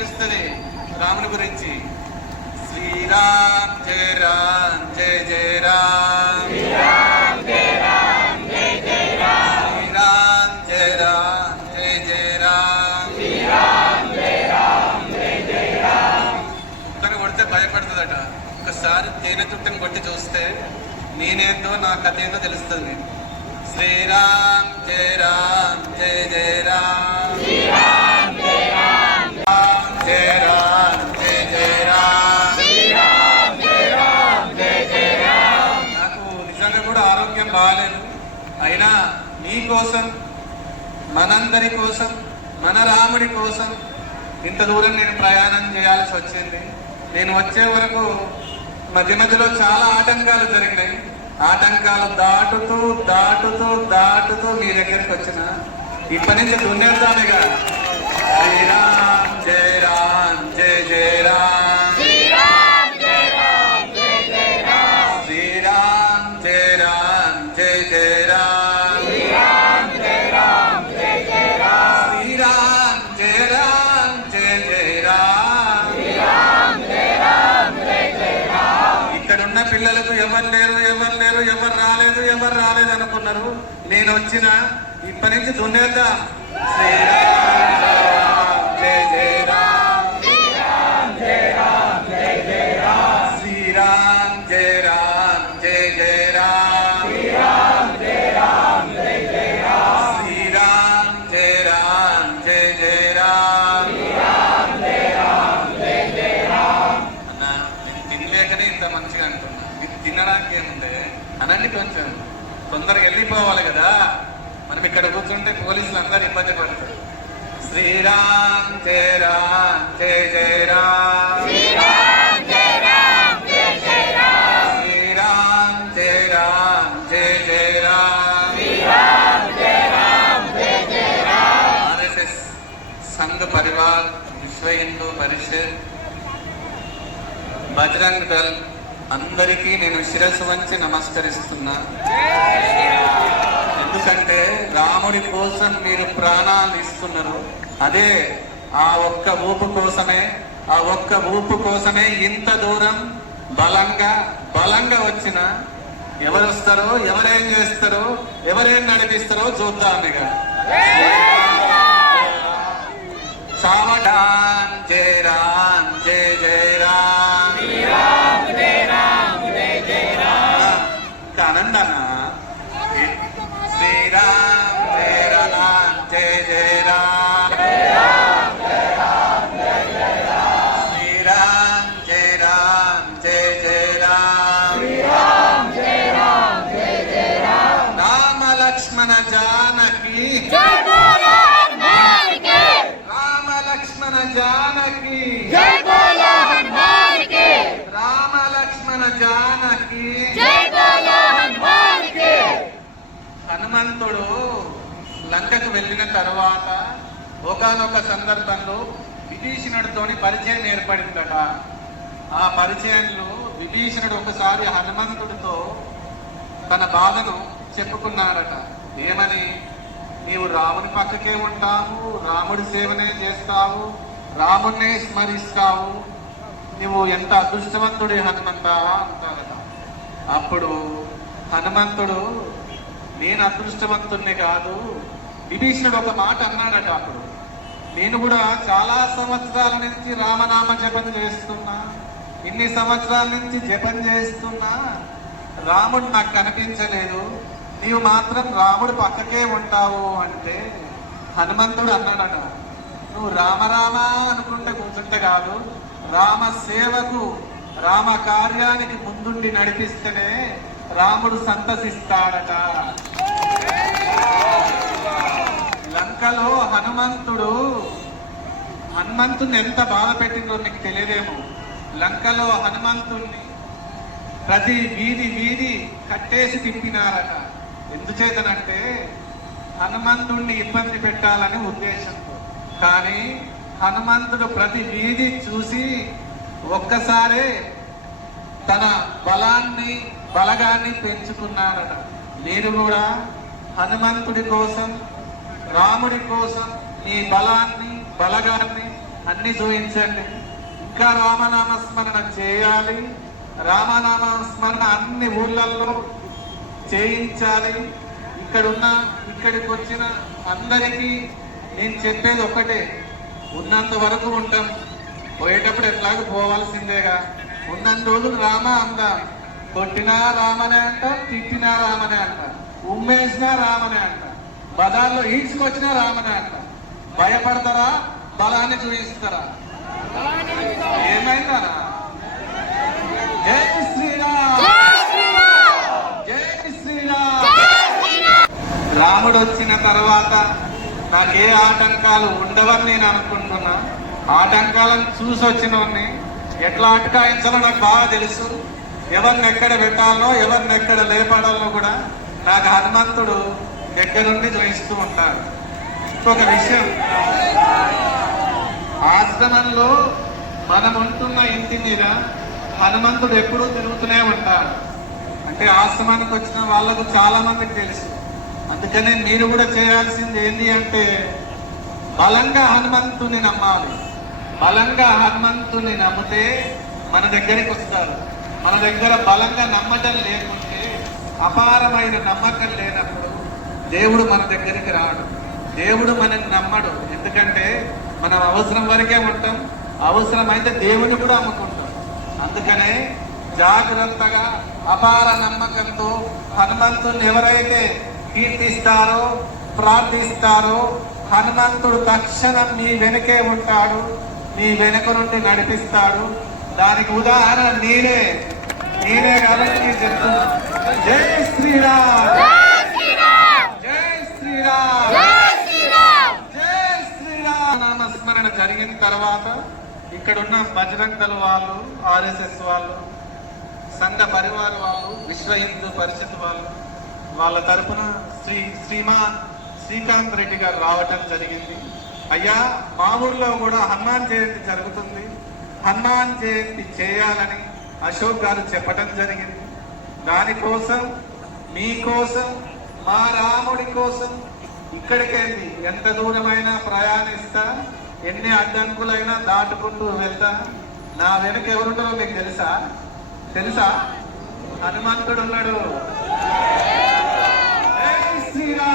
వస్తుంది రాముని గురించి. శ్రీరామ్ జయ రామ్ జయ జయ రామ్. శ్రీరామ్ జయ రామ్ జయ జయ రామ్. కుక్కను కొడితే భయపడుతుందట. ఒకసారి తేనె చుట్టను కొట్టి చూస్తే నేనేందో నా కథ ఏందో తెలుస్తుంది. శ్రీరామ్ జయ రామ్ జయ జయ రామ్. శ్రీరామ్ జయ రామ్ జయ రామ్ జయ జయ రామ్ నాకు నిజంగా కూడా ఆరోగ్యం బాగాలేదు. అయినా నీ కోసం మనందరి కోసం మన రాముడి కోసం ఇంత దూరం నేను ప్రయాణం చేయాల్సి వచ్చింది. నేను వచ్చే వరకు మధ్య మధ్యలో చాలా ఆటంకాలు జరిగినాయి. ఆటంకాలు దాటుతూ దాటుతూ దాటుతూ మీ దగ్గరికి వచ్చిన ఇప్పటి నుంచి దున్నేద్దామేగా శ్రీరామ్ జయ రామ్ జయ జయ రామ్ శ్రీరామ్ జయ రామ్ జయ జయ రామ్ శ్రీరామ్ జయ రామ్ జయ జయ రామ్ ఇక్కడున్న పిల్లలకు ఎవరు లేరు ఎవరు లేరు ఎవరు రాలేదు ఎవరు రాలేదు అనుకున్నారు. నేను వచ్చిన ఇప్పటి నుంచి దున్నేద్దాం. శ్రీరామ్. ఏముంది అనండి కొంచెం. తొందరగా వెళ్ళిపోవాలి కదా? మనం ఇక్కడ కూర్చుంటే పోలీసులు అందరు ఇబ్బంది పడతారు. శ్రీరామ్ జయ రామ్ జయ జయ రామ్. శ్రీరామ్ జయ రామ్ జయ జయ రామ్. ఆర్ఎస్ఎస్ సంఘ పరివార్ విశ్వ హిందూ పరిషత్ బజరంగ్ దళ్ అందరికీ నేను శిరస్సు వంచి నమస్కరిస్తున్నా. ఎందుకంటే రాముడి కోసం మీరు ప్రాణాలు ఇస్తున్నారు. అదే ఆ ఒక్క ఊపు కోసమే ఆ ఒక్క ఊపు కోసమే ఇంత దూరం బలంగా బలంగా వచ్చిన ఎవరు వస్తారో ఎవరేం చేస్తారో ఎవరేం నడిపిస్తారో చూద్దాం ఇక. చావటాన్ జయ లంకకు వెళ్ళిన తర్వాత ఒకనొక సందర్భంలో విభీషణుడితోని పరిచయం ఏర్పడిందట. ఆ పరిచయంలో విభీషణుడు ఒకసారి హనుమంతుడితో తన బాధను చెప్పుకున్నాడట ఏమని? నీవు రాముని పక్కకే ఉంటావు రాముడి సేవనే చేస్తావు రాముడినే స్మరిస్తావు నువ్వు ఎంత అదృష్టవంతుడి హనుమంతా అంటాడట అప్పుడు హనుమంతుడు నేను అదృష్టవంతుణ్ణి కాదు విభీషణుడు ఒక మాట అన్నాడట అప్పుడు. నేను కూడా చాలా సంవత్సరాల నుంచి రామనామ జపం చేస్తున్నా. ఇన్ని సంవత్సరాల నుంచి జపం చేస్తున్నా. రాముడు నాకు కనిపించలేదు. నీవు మాత్రం రాముడు పక్కకే ఉంటావు అంటే హనుమంతుడు అన్నాడట. నువ్వు రామరామ అనుకుంటే కూర్చుంటే కాదు. రామ సేవకు రామ కార్యానికి ముందుండి నడిపిస్తేనే రాముడు సంతసిస్తాడట. లంకలో హనుమంతుడు హనుమంతుని ఎంత బాధ పెట్టిందో నీకు తెలియదేమో. లంకలో హనుమంతుణ్ణి ప్రతి వీధి వీధి కట్టేసి తిప్పినారట. ఎందుచేతనంటే హనుమంతుణ్ణి ఇబ్బంది పెట్టాలని ఉద్దేశంతో. కానీ హనుమంతుడు ప్రతి వీధి చూసి ఒక్కసారే తన బలాన్ని బలగాన్ని పెంచుకున్నాడట నేను కూడా హనుమంతుడి కోసం రాముడి కోసం నీ బలాన్ని బలగాన్ని అన్ని చూపించండి ఇంకా రామనామ స్మరణ చేయాలి. రామనామ స్మరణ అన్ని ఊళ్ళల్లో చేయించాలి. ఇక్కడున్న ఇక్కడికి వచ్చిన అందరికీ నేను చెప్పేది ఒకటే ఉన్నంత వరకు ఉంటాం. పోయేటప్పుడు ఎట్లాగో పోవాల్సిందేగా. ఉన్నన్ని రోజులు రామ అందా. కొట్టినా రామనే అంట తిట్టినా రామనే అంట. ఉమ్మేసినా రామనే అంట. బదాల్లో ఈడ్చుకొచ్చినా రామనే అంట. భయపడతారా? బలాన్ని చూపిస్తారా ఏమైందా జై శ్రీరామ్! జై శ్రీరామ్! రాముడు వచ్చిన తర్వాత నాకే ఆటంకాలు ఉండవని నేను అనుకుంటున్నా. ఆటంకాలను చూసి వచ్చినవన్నీ ఎట్లా అటకాయించాలో నాకు బాగా తెలుసు. ఎవరిని ఎక్కడ పెట్టాలో ఎవరిని ఎక్కడ లేపడాలో కూడా నాకు హనుమంతుడు దగ్గరుండి చూపిస్తూ ఉంటారు. ఇంకొక విషయం ఆశ్రమంలో మనం ఉంటున్న ఇంటి మీద హనుమంతుడు ఎప్పుడూ తిరుగుతూనే ఉంటాడు. అంటే ఆశ్రమానికి వచ్చిన వాళ్ళకు చాలా మందికి తెలుసు. అందుకనే మీరు కూడా చేయాల్సింది ఏంటి అంటే బలంగా హనుమంతుని నమ్మాలి. బలంగా హనుమంతుని నమ్మితే మన దగ్గరికి వస్తారు. మన దగ్గర బలంగా నమ్మటం లేకుంటే అపారమైన నమ్మకం లేనప్పుడు దేవుడు మన దగ్గరికి రాడు. దేవుడు మనని నమ్మడు. ఎందుకంటే మనం అవసరం వరకే ఉంటాం. అవసరమైతే దేవుని కూడా అమ్ముకుంటాం అందుకనే జాగ్రత్తగా అపార నమ్మకంతో హనుమంతుని ఎవరైతే కీర్తిస్తారో ప్రార్థిస్తారో హనుమంతుడు తక్షణం నీ వెనకే ఉంటాడు. నీ వెనుక నుండి నడిపిస్తాడు. దానికి ఉదాహరణ నేనే నేనే కాబట్టి చెప్తున్నా. జై శ్రీరామ్ జై శ్రీరామ్ జై శ్రీరామ్ నామస్మరణ జరిగిన తర్వాత ఇక్కడ ఉన్న బజరంగ్ దళ వాళ్ళు ఆర్ఎస్ఎస్ వాళ్ళు సంఘ పరివార వాళ్ళు విశ్వ హిందూ పరిషత్ వాళ్ళు వాళ్ళ తరపున శ్రీ శ్రీమాన్ శ్రీకాంత్ రెడ్డి గారు రావటం జరిగింది. అయ్యా మా ఊర్లో కూడా హనుమాన్ జయంతి జరుగుతుంది. హనుమాన్ జయంతి చేయాలని అశోక్ గారు చెప్పడం జరిగింది. దానికోసం మీకోసం మా రాముడి కోసం ఇక్కడికెళ్ళి ఎంత దూరమైనా ప్రయాణిస్తా. ఎన్ని అడ్డంకులైనా దాటుకుంటూ వెళ్తాను నా వెనుక ఎవరుంటో మీకు తెలుసా? తెలుసా? హనుమంతుడు ఉన్నాడు శ్రీరా